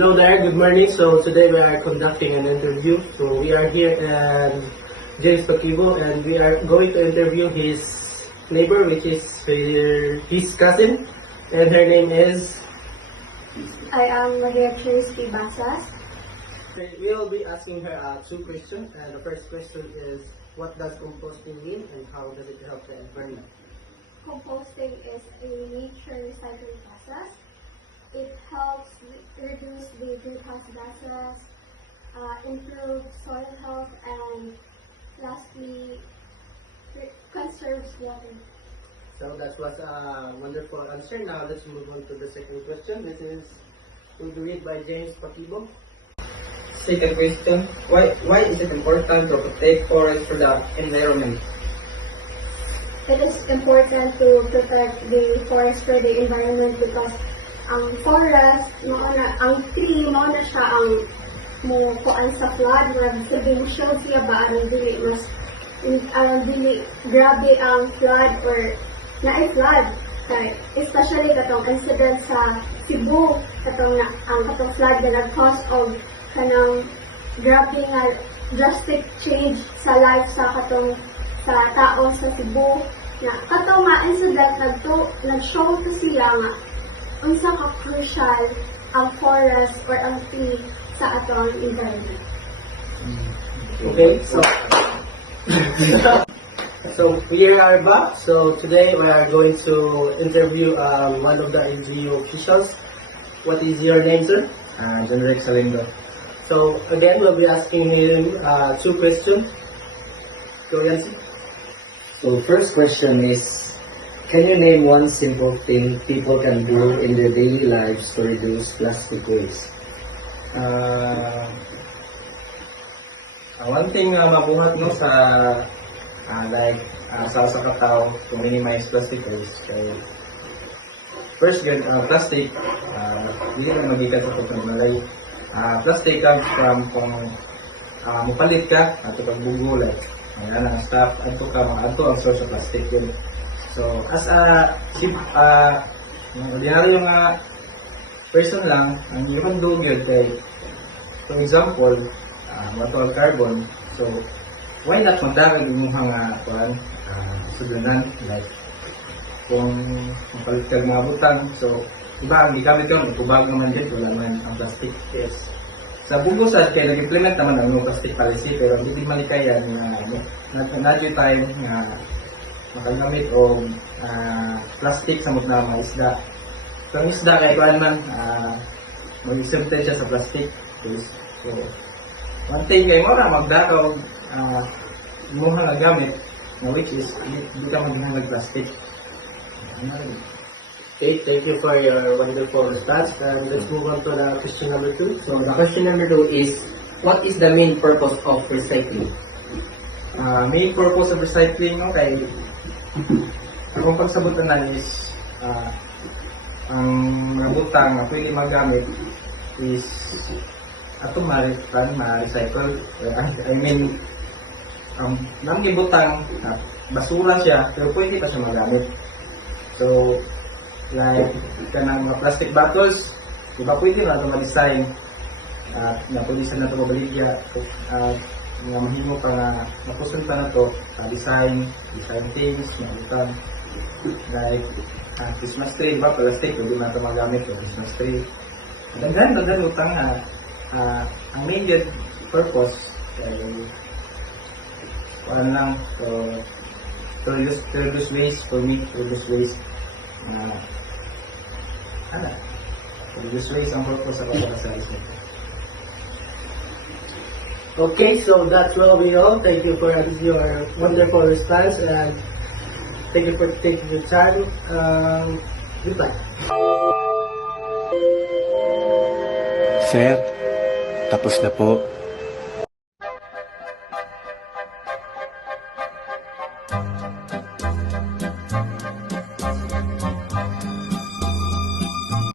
Hello there, good morning. So today we are conducting an interview. So we are here at James Pakibo and we are going to interview his neighbor, which is his cousin, and her name is... I am Maria Trinity Basas. We will be asking her two questions, and the first question is, what does composting mean and how does it help the environment? Composting is a nature recycling process. It helps reduce the greenhouse gases, improve soil health, and lastly, conserves water. So that was a wonderful answer. Now let's move on to the second question. This is will be read by James Pakibo. Second question, why is it important to protect forests for the environment? It is important to protect the forest for the environment because ang forest, ang tree, na siya ang mo kuan sa flood, silbing shield siya ba aron dili mas dili grabe ang flood or na-flood. Kay especially katong incident sa Cebu, katong flood na nag-cause of kanang grabe nga drastic change sa life sa tao sa Cebu. Na katong nga incident nag-show to sila nga unsa ka crucial ang forest or ang tree sa atong environment. Okay, so we are back. So today we are going to interview one of the NGO officials. What is your name, sir? John Rex Salindo. So again, we'll be asking him two questions. So Yancy. So first question is, can you name one simple thing people can do in their daily lives to reduce plastic waste? One thing mabuhat no sa sa katao to minimize plastic waste. So, first plastic hindi na magikan sa pagkamalay. Plastic comes from kung mupalit ka ato kag bugo like ayan ang stuff ato ang source of plastic yun. So as a ordinary yung person lang ang you can do good kay for example water carbon. So why not magdagag yung mga sudunan like kung mapalit kag mga butang. So iba ang gigamit yun, kubag naman din, wala naman ang plastic. Yes. Sa bubusad, kaya nag-implement naman ang no plastic policy, pero hindi man kaya na-due time na makagamit o plastic sa mga mga isda. So ang isda kaya kuhan man, mag-exempted siya sa plastic. So, one thing kaya mo na magdakaw, mo nga gamit, na which is, hindi ka maghangag plastic. Okay, thank you for your wonderful response. And let's move on to the question number 2. So the question number 2 is, what is the main purpose of recycling? Main purpose of recycling, okay, kung pagsabutan na is ang mga butang na pwede magamit is ato ma-recycle. I mean, namin butang basura siya pero pwede pa siya magamit. So like kanang mga plastic bottles, diba pwede na ito ma-design na pwede sa nato mabaligya nga mahimo pa na mapusun pa na ito design things, mga butang like Christmas tree, diba plastic, pwede na ito magamit sa Christmas tree. Daghan utang ang major purpose kuan lang to reduce waste for me, to reduce waste reduce waste ang purpose sa pagkakasalis nito. Okay, so that will be all. Thank you for your wonderful response and thank you for taking your time. Goodbye. Sir, tapos na po.